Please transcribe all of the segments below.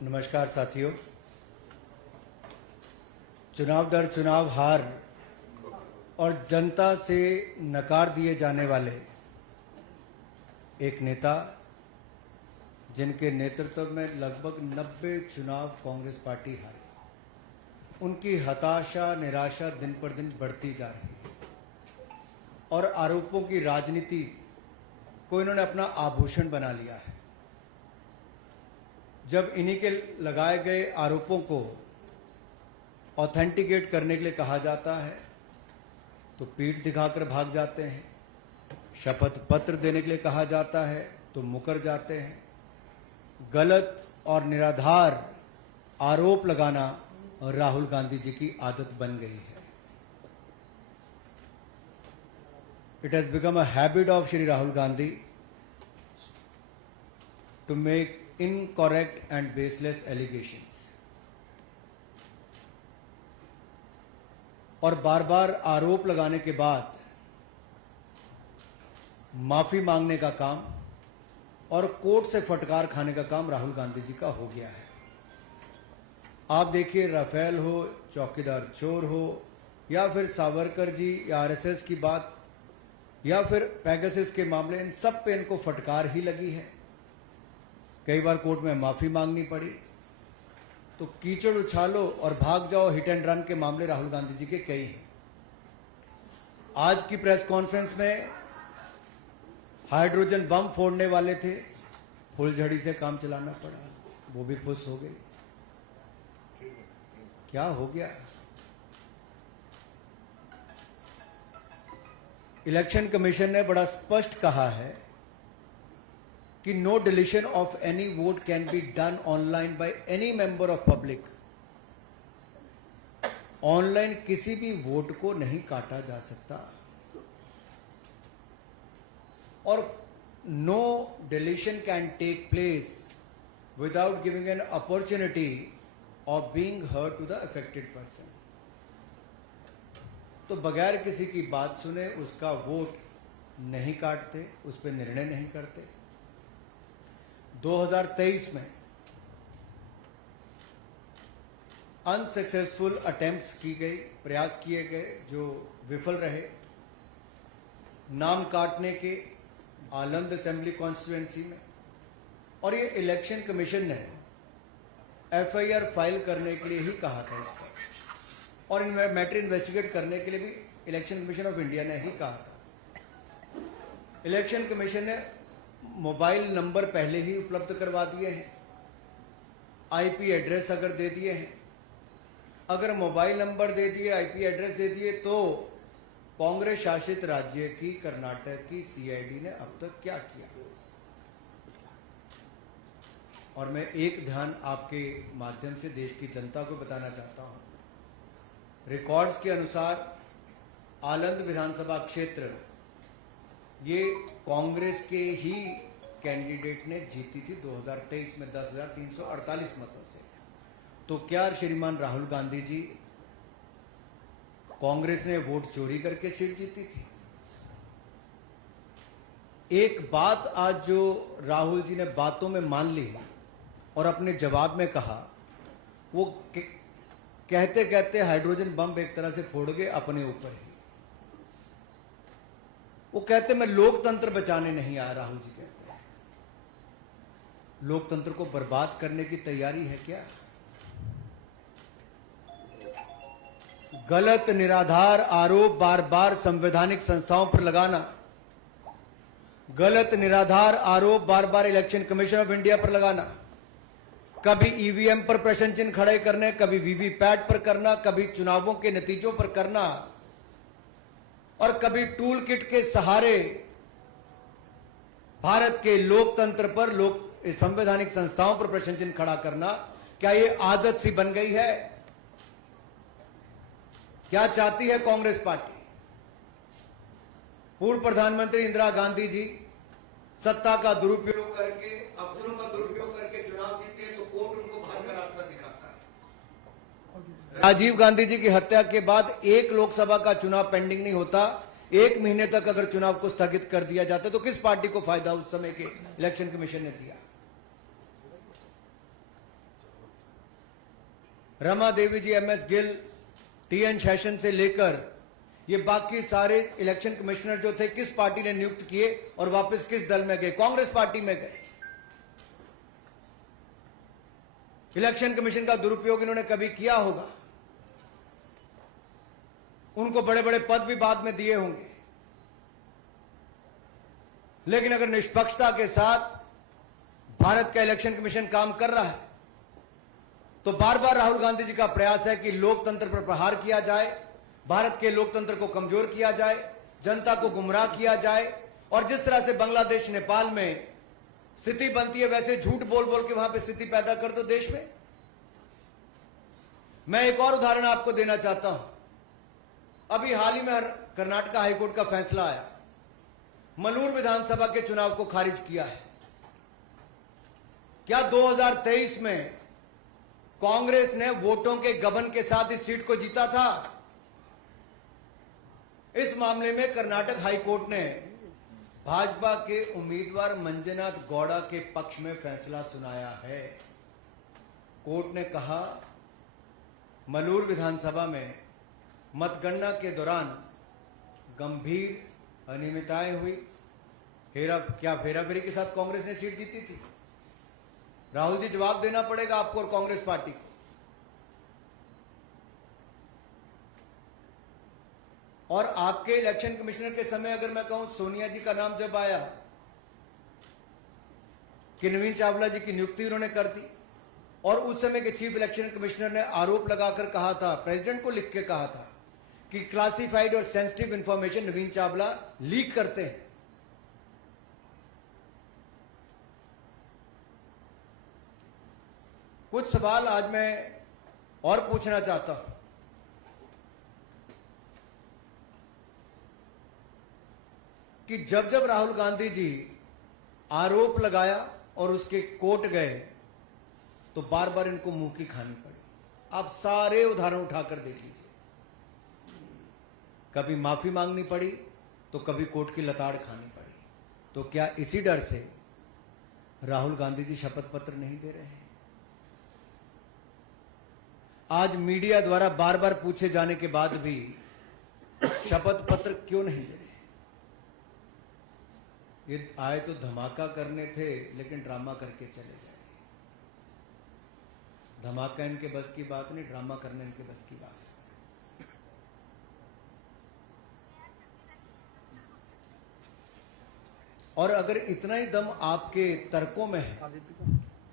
नमस्कार साथियों। चुनाव दर चुनाव हार और जनता से नकार दिए जाने वाले एक नेता, जिनके नेतृत्व में लगभग 90 चुनाव कांग्रेस पार्टी हारी, उनकी हताशा निराशा दिन पर दिन बढ़ती जा रही है और आरोपों की राजनीति को इन्होंने अपना आभूषण बना लिया है। जब इन्हीं के लगाए गए आरोपों को ऑथेंटिकेट करने के लिए कहा जाता है तो पीठ दिखाकर भाग जाते हैं, शपथ पत्र देने के लिए कहा जाता है तो मुकर जाते हैं। गलत और निराधार आरोप लगाना राहुल गांधी जी की आदत बन गई है। It has become a habit of Shri Rahul Gandhi to make incorrect and baseless allegations और बार बार आरोप लगाने के बाद माफी मांगने का काम और कोर्ट से फटकार खाने का काम राहुल गांधी जी का हो गया है। आप देखिए, राफेल हो, चौकीदार चोर हो, या फिर सावरकर जी या आरएसएस की बात, या फिर पेगासस के मामले, इन सब पे इनको फटकार ही लगी है। कई बार कोर्ट में माफी मांगनी पड़ी। तो कीचड़ उछालो और भाग जाओ हिट एंड रन के मामले राहुल गांधी जी के कई हैं। आज की प्रेस कॉन्फ्रेंस में हाइड्रोजन बम फोड़ने वाले थे, फुलझड़ी से काम चलाना पड़ा, वो भी फुस हो गई। क्या हो गया? इलेक्शन कमीशन ने बड़ा स्पष्ट कहा है कि no deletion of any vote can be done online by any member of public। Online किसी भी वोट को नहीं काटा जा सकता और no deletion can take place without giving an opportunity of being heard to the affected person। तो बगैर किसी की बात सुने उसका वोट नहीं काटते, उस पर निर्णय नहीं करते। 2023 में अनसक्सेसफुल अटेम्प्ट्स की गई, प्रयास किए गए जो विफल रहे, नाम काटने के आलंद असेंबली कॉन्स्टिट्यूएंसी में। और ये इलेक्शन कमीशन ने एफआईआर फाइल करने के लिए ही कहा था इस पर, और मैटर इन्वेस्टिगेट करने के लिए भी इलेक्शन कमीशन ऑफ इंडिया ने ही कहा था। इलेक्शन कमीशन ने मोबाइल नंबर पहले ही उपलब्ध करवा दिए हैं, आईपी एड्रेस अगर दे दिए हैं। अगर मोबाइल नंबर दे दिए, आईपी एड्रेस दे दिए, तो कांग्रेस शासित राज्य की कर्नाटक की सीआईडी ने अब तक क्या किया? और मैं एक ध्यान आपके माध्यम से देश की जनता को बताना चाहता हूं। रिकॉर्ड्स के अनुसार आलंद विधानसभा क्षेत्र ये कांग्रेस के ही कैंडिडेट ने जीती थी 2023 में 10,348 मतों से। तो क्या श्रीमान राहुल गांधी जी, कांग्रेस ने वोट चोरी करके सीट जीती थी? एक बात आज जो राहुल जी ने बातों में मान ली और अपने जवाब में कहा, वो कहते कहते हाइड्रोजन बम एक तरह से फोड़ गए अपने ऊपर ही। वो कहते मैं लोकतंत्र बचाने नहीं आया। राहुल जी कहते हैं लोकतंत्र को बर्बाद करने की तैयारी है क्या? गलत निराधार आरोप बार बार संवैधानिक संस्थाओं पर लगाना, गलत निराधार आरोप बार बार इलेक्शन कमीशन ऑफ इंडिया पर लगाना, कभी ईवीएम पर प्रश्न चिन्ह खड़े करने, कभी वीवीपैट पर करना, कभी चुनावों के नतीजों पर करना, और कभी टूल किट के सहारे भारत के लोकतंत्र पर, संवैधानिक संस्थाओं पर प्रश्न चिन्ह खड़ा करना, क्या ये आदत सी बन गई है? क्या चाहती है कांग्रेस पार्टी? पूर्व प्रधानमंत्री इंदिरा गांधी जी सत्ता का दुरुपयोग करके, अफसरों का दुरुपयोग करके चुनाव जीते हैं तो कोर्ट उनको बाहर का रास्ता दिखाता है। राजीव गांधी जी की हत्या के बाद एक लोकसभा का चुनाव पेंडिंग नहीं होता, 1 महीने तक अगर चुनाव को स्थगित कर दिया जाता तो किस पार्टी को फायदा उस समय के इलेक्शन कमीशन ने दिया? रमा देवी जी, MS गिल, TN शेषन से लेकर ये बाकी सारे इलेक्शन कमिश्नर जो थे, किस पार्टी ने नियुक्त किए और वापस किस दल में गए? कांग्रेस पार्टी में गए। इलेक्शन कमीशन का दुरुपयोग इन्होंने कभी किया होगा? उनको बड़े बड़े पद भी बाद में दिए होंगे, लेकिन अगर निष्पक्षता के साथ भारत का इलेक्शन कमीशन काम कर रहा है तो बार बार राहुल गांधी जी का प्रयास है कि लोकतंत्र पर प्रहार किया जाए, भारत के लोकतंत्र को कमजोर किया जाए, जनता को गुमराह किया जाए, और जिस तरह से बांग्लादेश नेपाल में स्थिति बनती है वैसे झूठ बोल बोल के वहां पे स्थिति पैदा कर दो देश में। मैं एक और उदाहरण आपको देना चाहता हूं। अभी हाल ही में कर्नाटक हाईकोर्ट का फैसला आया, मलूर विधानसभा के चुनाव को खारिज किया है। क्या 2023 में कांग्रेस ने वोटों के गबन के साथ इस सीट को जीता था? इस मामले में कर्नाटक हाईकोर्ट ने भाजपा के उम्मीदवार मंजुनाथ गौड़ा के पक्ष में फैसला सुनाया है। कोर्ट ने कहा, मलूर विधानसभा में मतगणना के दौरान गंभीर अनियमितताएं हुई। क्या फेराफेरी के साथ कांग्रेस ने सीट जीती थी? राहुल जी, जवाब देना पड़ेगा आपको और कांग्रेस पार्टी को। और आपके इलेक्शन कमिश्नर के समय अगर मैं कहूं, सोनिया जी का नाम जब आया कि नवीन चावला जी की नियुक्ति उन्होंने कर दी, और उस समय के चीफ इलेक्शन कमिश्नर ने आरोप लगाकर कहा था, प्रेसिडेंट को लिख के कहा था कि क्लासिफाइड और सेंसिटिव इंफॉर्मेशन नवीन चावला लीक करते हैं। कुछ सवाल आज मैं और पूछना चाहता हूं कि जब जब राहुल गांधी जी आरोप लगाया और उसके कोर्ट गए तो बार बार इनको मुंह की खानी पड़ी। आप सारे उदाहरण उठाकर देख लीजिए, कभी माफी मांगनी पड़ी तो कभी कोर्ट की लताड़ खानी पड़ी। तो क्या इसी डर से राहुल गांधी जी शपथ पत्र नहीं दे रहे हैं? आज मीडिया द्वारा बार बार पूछे जाने के बाद भी शपथ पत्र क्यों नहीं दे रहे? ये आए तो धमाका करने थे, लेकिन ड्रामा करके चले गए। धमाका इनके बस की बात नहीं, ड्रामा करना इनके बस की बात है। और अगर इतना ही दम आपके तर्कों में है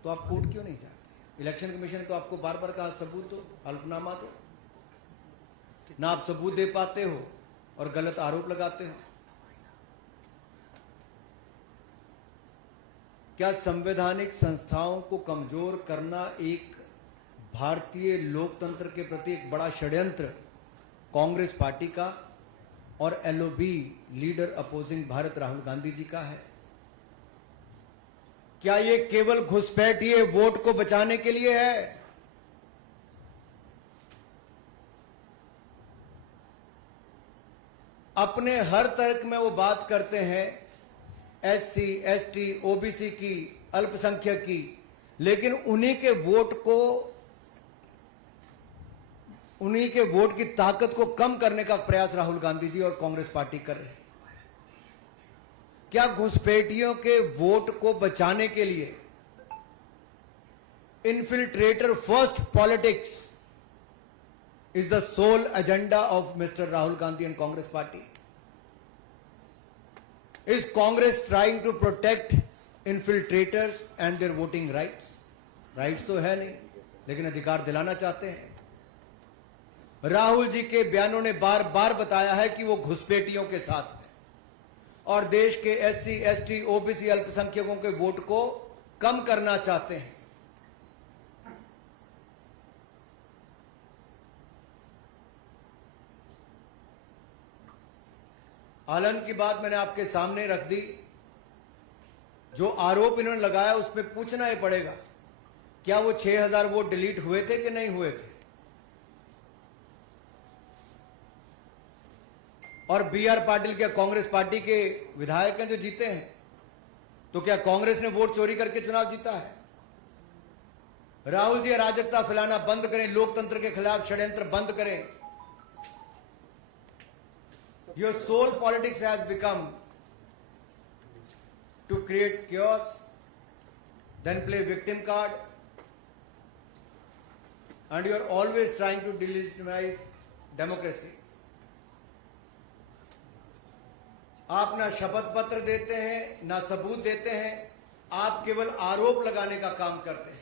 तो आप कोर्ट क्यों नहीं जाते? इलेक्शन कमीशन ने तो आपको बार बार कहा सबूत दो, हल्फनामा दो, ना आप सबूत दे पाते हो और गलत आरोप लगाते हो। क्या संवैधानिक संस्थाओं को कमजोर करना एक भारतीय लोकतंत्र के प्रति एक बड़ा षड्यंत्र कांग्रेस पार्टी का और LOB leader opposing Bharat Rahul Gandhi ji का है? क्या ये केवल घुसपैठिए वोट को बचाने के लिए है? अपने हर तर्क में वो बात करते हैं SC, ST, OBC की, अल्पसंख्यक की, लेकिन उन्हीं के वोट की ताकत को कम करने का प्रयास राहुल गांधी जी और कांग्रेस पार्टी कर रहे हैं। क्या घुसपैठियों के वोट को बचाने के लिए infiltrator first politics is the sole agenda of mister Rahul Gandhi and Congress party? Is Congress trying to protect infiltrators and their voting rights? Rights तो है नहीं, लेकिन अधिकार दिलाना चाहते हैं। राहुल जी के बयानों ने बार बार बताया है कि वो घुसपैठियों के साथ है और देश के SC, ST, OBC अल्पसंख्यकों के वोट को कम करना चाहते हैं। आलम की बात मैंने आपके सामने रख दी। जो आरोप इन्होंने लगाया उसमें पूछना ही पड़ेगा, क्या वो 6000 वोट डिलीट हुए थे कि नहीं हुए थे? और BR पाटिल क्या कांग्रेस पार्टी के विधायक हैं जो जीते हैं? तो क्या कांग्रेस ने वोट चोरी करके चुनाव जीता है? राहुल जी अराजकता फैलाना बंद करें, लोकतंत्र के खिलाफ षड्यंत्र बंद करें। Your sole politics has become to create chaos, then play victim card, and you are always trying to delegitimize democracy. आप ना शपथ पत्र देते हैं, ना सबूत देते हैं, आप केवल आरोप लगाने का काम करते हैं।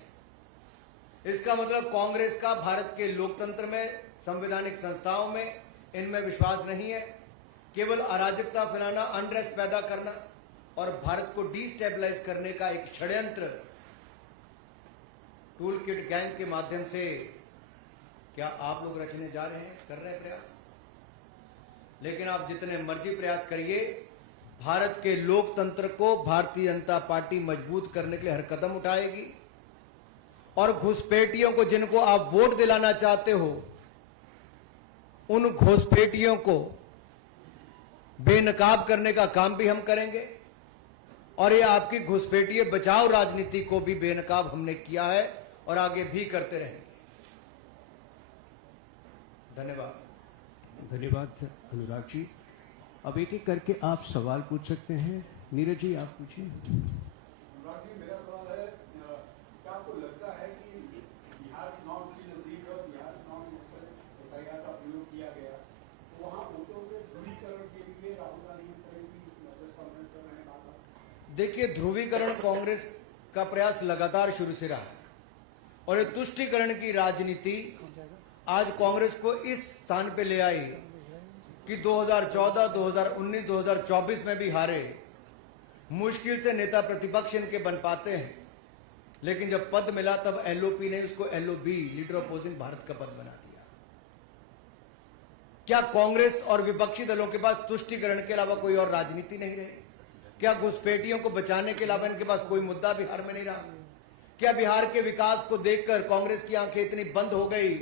इसका मतलब कांग्रेस का भारत के लोकतंत्र में, संवैधानिक संस्थाओं में, इनमें विश्वास नहीं है। केवल अराजकता फैलाना, अनरेस्ट पैदा करना और भारत को डिस्टेबलाइज करने का एक षड्यंत्र टूल किट गैंग के माध्यम से क्या आप लोग रचने जा रहे हैं, कर रहे हैं प्रयास? लेकिन आप जितने मर्जी प्रयास करिए, भारत के लोकतंत्र को भारतीय जनता पार्टी मजबूत करने के लिए हर कदम उठाएगी। और घुसपैठियों को, जिनको आप वोट दिलाना चाहते हो, उन घुसपैठियों को बेनकाब करने का काम भी हम करेंगे। और ये आपकी घुसपैठिए बचाओ राजनीति को भी बेनकाब हमने किया है और आगे भी करते रहेंगे। धन्यवाद। धन्यवाद अनुराग जी। अब एक एक करके आप सवाल पूछ सकते हैं। नीरज जी आप पूछिए। अनुराग जी, मेरा सवाल है, क्या आपको लगता है कि बिहार चुनाव की नजदीक और बिहार चुनाव में SIR का प्रयोग किया गया, तो वहाँ वोटों के ध्रुवीकरण के लिए राहुल गांधी इस तरह की प्रेस कॉन्फ्रेंस कर रहे हैं? देखिए, ध्रुवीकरण कांग्रेस का प्रयास लगातार शुरू से रहा है और ये तुष्टीकरण की राजनीति आज कांग्रेस को इस स्थान पे ले आई कि 2014, 2019, 2024 में भी हारे। मुश्किल से नेता प्रतिपक्ष इनके बन पाते हैं, लेकिन जब पद मिला तब LOP ने उसको LOB, लीडर अपोजिंग भारत का पद बना दिया। क्या कांग्रेस और विपक्षी दलों के पास तुष्टीकरण के अलावा कोई और राजनीति नहीं रही? क्या घुसपैठियों को बचाने के अलावा इनके पास कोई मुद्दा बिहार में नहीं रहा? क्या बिहार के विकास को देखकर कांग्रेस की आंखें इतनी बंद हो गई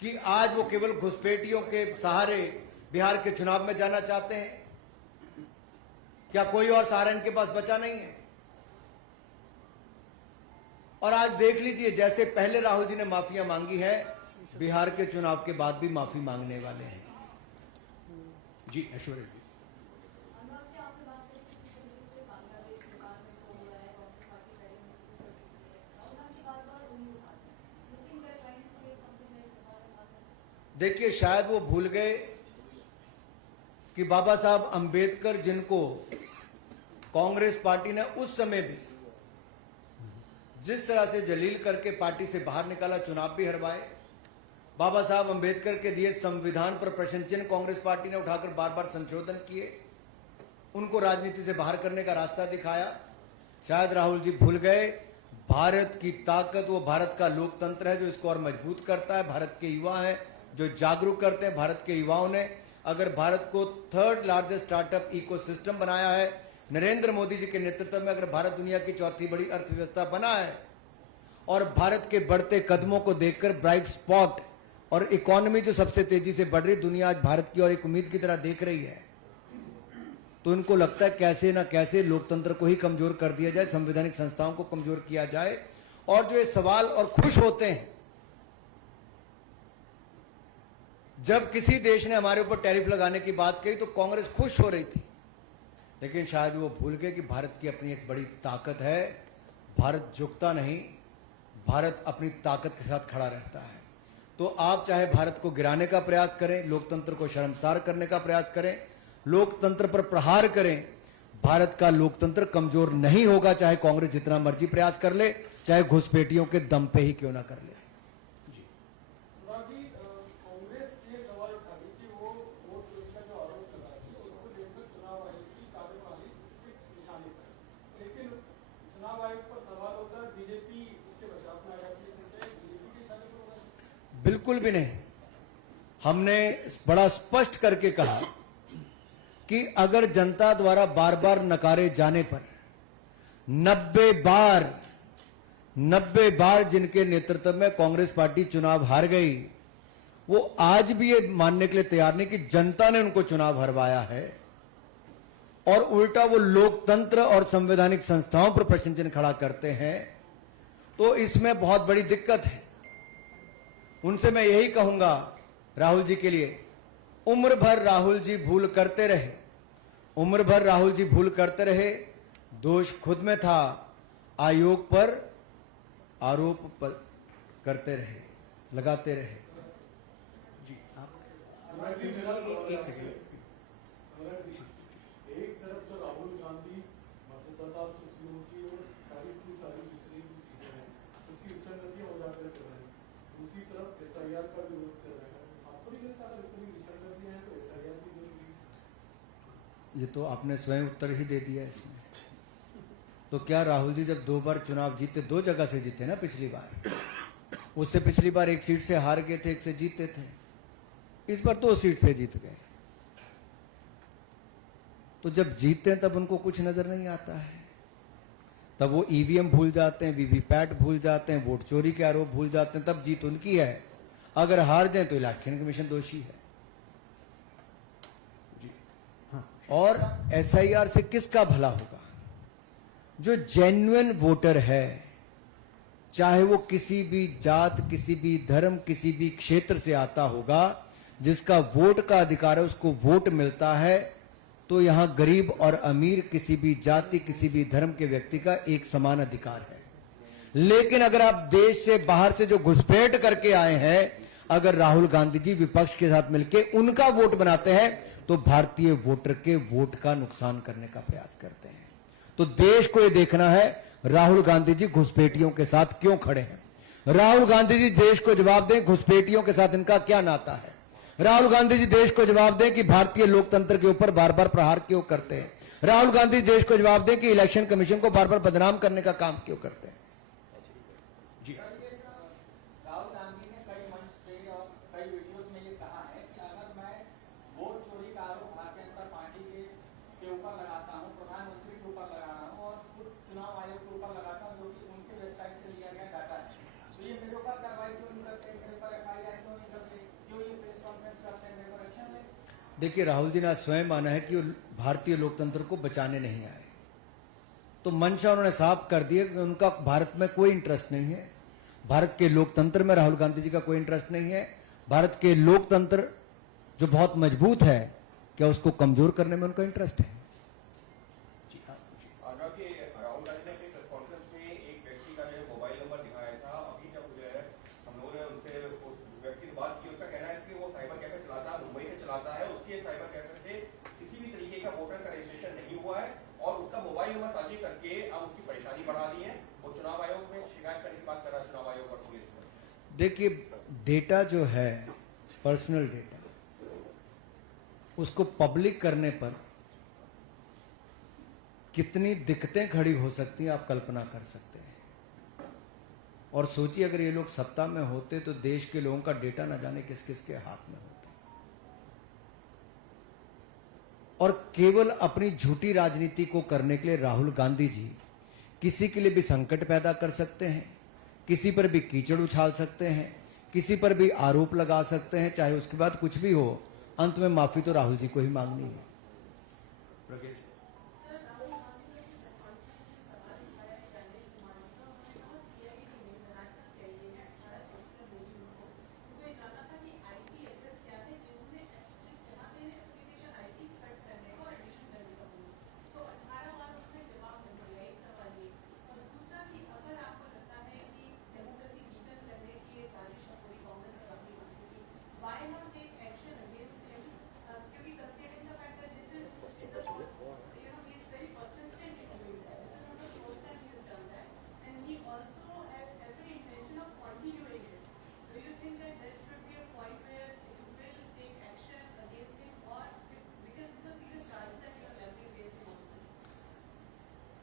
कि आज वो केवल घुसपैठियों के सहारे बिहार के चुनाव में जाना चाहते हैं? क्या कोई और सहारा इनके पास बचा नहीं है? और आज देख लीजिए, जैसे पहले राहुल जी ने माफिया मांगी है, बिहार के चुनाव के बाद भी माफी मांगने वाले हैं। जी ऐश्वर्या जी। देखिए, शायद वो भूल गए कि बाबा साहब अंबेडकर, जिनको कांग्रेस पार्टी ने उस समय भी जिस तरह से जलील करके पार्टी से बाहर निकाला, चुनाव भी हरवाए, बाबा साहब अंबेडकर के दिए संविधान पर प्रश्न चिन्ह कांग्रेस पार्टी ने उठाकर बार बार संशोधन किए, उनको राजनीति से बाहर करने का रास्ता दिखाया। शायद राहुल जी भूल गए, भारत की ताकत वो भारत का लोकतंत्र है जो इसको और मजबूत करता है। भारत के युवा हैं जो जागरूक करते हैं। भारत के युवाओं ने अगर भारत को थर्ड लार्जेस्ट स्टार्टअप इकोसिस्टम बनाया है, नरेंद्र मोदी जी के नेतृत्व में अगर भारत दुनिया की चौथी बड़ी अर्थव्यवस्था बना है, और भारत के बढ़ते कदमों को देखकर ब्राइट स्पॉट और इकोनॉमी जो सबसे तेजी से बढ़ रही, दुनिया आज भारत की और एक उम्मीद की तरह देख रही है, तो इनको लगता है कैसे ना कैसे लोकतंत्र को ही कमजोर कर दिया जाए, संवैधानिक संस्थाओं को कमजोर किया जाए। और जो ये सवाल और खुश होते हैं जब किसी देश ने हमारे ऊपर टैरिफ लगाने की बात कही तो कांग्रेस खुश हो रही थी, लेकिन शायद वो भूल गए कि भारत की अपनी एक बड़ी ताकत है। भारत झुकता नहीं, भारत अपनी ताकत के साथ खड़ा रहता है। तो आप चाहे भारत को गिराने का प्रयास करें, लोकतंत्र को शर्मसार करने का प्रयास करें, लोकतंत्र पर प्रहार करें, भारत का लोकतंत्र कमजोर नहीं होगा, चाहे कांग्रेस जितना मर्जी प्रयास कर ले, चाहे घुसपैठियों के दम पे ही क्यों ना कर ले। बिल्कुल भी नहीं। हमने बड़ा स्पष्ट करके कहा कि अगर जनता द्वारा बार बार नकारे जाने पर 90 बार जिनके नेतृत्व में कांग्रेस पार्टी चुनाव हार गई, वो आज भी ये मानने के लिए तैयार नहीं कि जनता ने उनको चुनाव हरवाया है, और उल्टा वो लोकतंत्र और संवैधानिक संस्थाओं पर प्रश्न चिन्ह खड़ा करते हैं, तो इसमें बहुत बड़ी दिक्कत है। उनसे मैं यही कहूंगा राहुल जी के लिए, उम्र भर राहुल जी भूल करते रहे, उम्र भर राहुल जी भूल करते रहे। दोष खुद में था, आयोग पर आरोप पर करते रहे, लगाते रहे। जी आप अनुराग जी, मेरा सवाल एक है सेकंड। अनुराग जी, एक तरफ तो राहुल गांधी मतदाता सूचियों की और सारी की सारी जितनी भी चीजें हैं उसकी विसंगतियां उजागर कर रहे हैं, दूसरी तरफ एसआईआर का विरोध कर रहे हैं। आपको नहीं लगता अगर इतनी विसंगतियां हैं तो एसआईआर की जरूरी है? ये तो आपने स्वयं उत्तर ही दे दिया इसमें। तो क्या राहुल जी जब 2 बार चुनाव जीते, 2 जगह से जीते ना, पिछली बार, उससे पिछली बार 1 सीट से हार गए थे, 1 से जीते थे, इस बार 2 सीट से जीत गए। तो जब जीतते हैं तब उनको कुछ नजर नहीं आता है, तब वो ईवीएम भूल जाते हैं, वीवीपैट भूल जाते हैं, वोट चोरी के आरोप भूल जाते हैं, तब जीत उनकी है। अगर हार जाए तो इलेक्शन कमीशन दोषी है। हाँ, और एसआईआर से किसका भला होगा? जो जेन्युइन वोटर है, चाहे वो किसी भी जात, किसी भी धर्म, किसी भी क्षेत्र से आता होगा, जिसका वोट का अधिकार है, उसको वोट मिलता है। तो यहां गरीब और अमीर, किसी भी जाति, किसी भी धर्म के व्यक्ति का एक समान अधिकार है। लेकिन अगर आप देश से बाहर से जो घुसपैठ करके आए हैं, अगर राहुल गांधी जी विपक्ष के साथ मिलकर उनका वोट बनाते हैं, तो भारतीय वोटर के वोट का नुकसान करने का प्रयास करते हैं। तो देश को यह देखना है राहुल गांधी जी घुसपैठियों के साथ क्यों खड़े हैं। राहुल गांधी जी देश को जवाब दें, घुसपैठियों के साथ इनका क्या नाता है। राहुल गांधी जी देश को जवाब दें कि भारतीय लोकतंत्र के ऊपर बार बार प्रहार क्यों करते हैं। राहुल गांधी देश को जवाब दें कि इलेक्शन कमीशन को बार बार बदनाम करने का काम क्यों करते हैं। जी राहुल गांधी ने कई मंच पे और कई वीडियोस में ये कहा है कि अगर मैं वोट चोरी का आरोप भारतीय जनता पार्टी के ऊपर लगाता हूँ, प्रधानमंत्री के ऊपर लगा रहा हूँ और खुद चुनाव आयोग के ऊपर लगाता हूँ, जो कि उनके वेबसाइट से लिया गया डाटा है, तो ये मेरे ऊपर कार्रवाई क्यों नहीं करते, मेरे पर एफआईआर क्यों नहीं करते, क्यों ये प्रेस कॉन्फ्रेंस करते हैं, मेरे पर एक्शन ले। देखिए, राहुल जी ने आज स्वयं माना है कि वो भारतीय लोकतंत्र को बचाने नहीं आए। तो मंशा उन्होंने साफ कर दिया कि उनका भारत में कोई इंटरेस्ट नहीं है। भारत के लोकतंत्र में राहुल गांधी जी का कोई इंटरेस्ट नहीं है। भारत के लोकतंत्र जो बहुत मजबूत है, क्या उसको कमजोर करने में उनका इंटरेस्ट है। राहुल गांधी ने अपनी प्रेस कॉन्फ्रेंस में एक व्यक्ति का जो मोबाइल नंबर दिखाया था, अभी जब जो है हम लोगों ने उनसे उस व्यक्ति से बात की, उसका कहना है कि वो साइबर कैफे चलाता है, मुंबई में चलाता है, उसके साइबर कैफे से किसी भी तरीके का वोटर का रजिस्ट्रेशन नहीं हुआ है और उसका मोबाइल नंबर साझी करके अब उसकी परेशानी बढ़ा दी है। वो चुनाव आयोग में शिकायत करने की बात कर रहा है, चुनाव आयोग और पुलिस में। देखिए, डेटा जो है, पर्सनल डेटा, उसको पब्लिक करने पर कितनी दिक्कतें खड़ी हो सकती हैं, आप कल्पना कर सकते हैं। और सोचिए, अगर ये लोग सत्ता में होते तो देश के लोगों का डेटा न जाने किस किस के हाथ में होता। और केवल अपनी झूठी राजनीति को करने के लिए राहुल गांधी जी किसी के लिए भी संकट पैदा कर सकते हैं, किसी पर भी कीचड़ उछाल सकते हैं, किसी पर भी आरोप लगा सकते हैं, चाहे उसके बाद कुछ भी हो, अंत में माफी तो राहुल जी को ही मांगनी है। प्रज्ञा जी।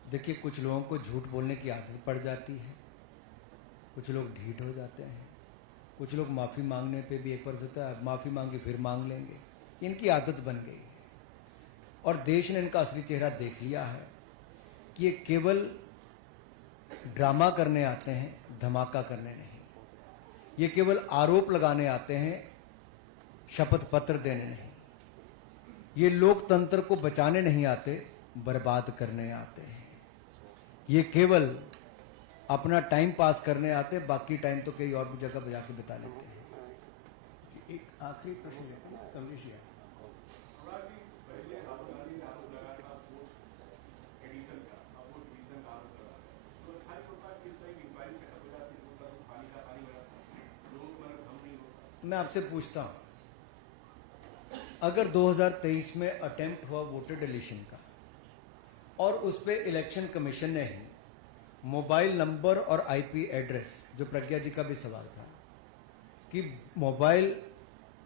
देखिए, कुछ लोगों को झूठ बोलने की आदत पड़ जाती है, कुछ लोग ढीठ हो जाते हैं, कुछ लोग माफ़ी मांगने पे भी एक बार होता है, माफ़ी मांगी फिर मांग लेंगे, इनकी आदत बन गई है। और देश ने इनका असली चेहरा देख लिया है कि ये केवल ड्रामा करने आते हैं, धमाका करने नहीं। ये केवल आरोप लगाने आते हैं, शपथ पत्र देने नहीं। ये लोकतंत्र को बचाने नहीं आते, बर्बाद करने आते हैं। ये केवल अपना टाइम पास करने आते हैं, बाकी टाइम तो कहीं और भी जगह बजा के बिता लेते हैं। एक आखिरी प्रश्न लेते हैं कमलेश जी। अनुराग जी, पहले राहुल गांधी ने आरोप लगाया था वोट एडिशन का, अब वोट डिवीजन का आरोप लगा है। तो खाली होता है कि इस तरह की इंक्वायरी सेटअप हो जाती है, तो पानी का पानी हो जाता है, लोगों को मतलब भ्रम नहीं होता। मैं आपसे पूछता हूं, अगर 2023 में अटेम्प्ट हुआ वोटर डिलीशन का और उस पे इलेक्शन कमीशन ने ही मोबाइल नंबर और आईपी एड्रेस, जो प्रज्ञा जी का भी सवाल था कि मोबाइल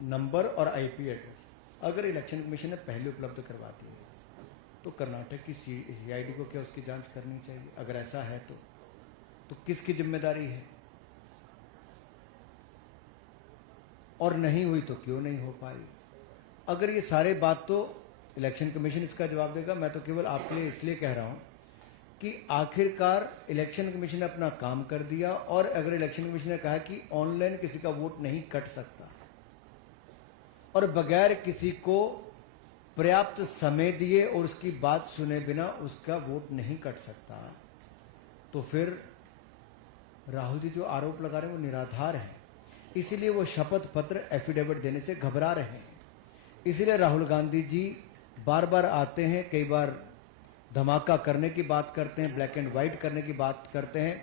नंबर और आईपी एड्रेस अगर इलेक्शन कमीशन ने पहले उपलब्ध करवा दिए तो कर्नाटक की सीआईडी को क्या उसकी जांच करनी चाहिए? अगर ऐसा है तो किसकी जिम्मेदारी है? और नहीं हुई तो क्यों नहीं हो पाई? अगर ये सारे बात तो इलेक्शन कमीशन इसका जवाब देगा। मैं तो केवल आपके लिए इसलिए कह रहा हूं कि आखिरकार इलेक्शन कमीशन ने अपना काम कर दिया, और अगर इलेक्शन कमीशन ने कहा कि ऑनलाइन किसी का वोट नहीं कट सकता और बगैर किसी को पर्याप्त समय दिए और उसकी बात सुने बिना उसका वोट नहीं कट सकता, तो फिर राहुल जी जो आरोप लगा रहे हैं वो निराधार है। इसीलिए वो शपथ पत्र एफिडेविट देने से घबरा रहे हैं। इसीलिए राहुल गांधी जी बार बार आते हैं, कई बार धमाका करने की बात करते हैं, ब्लैक एंड व्हाइट करने की बात करते हैं,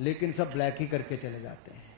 लेकिन सब ब्लैक ही करके चले जाते हैं।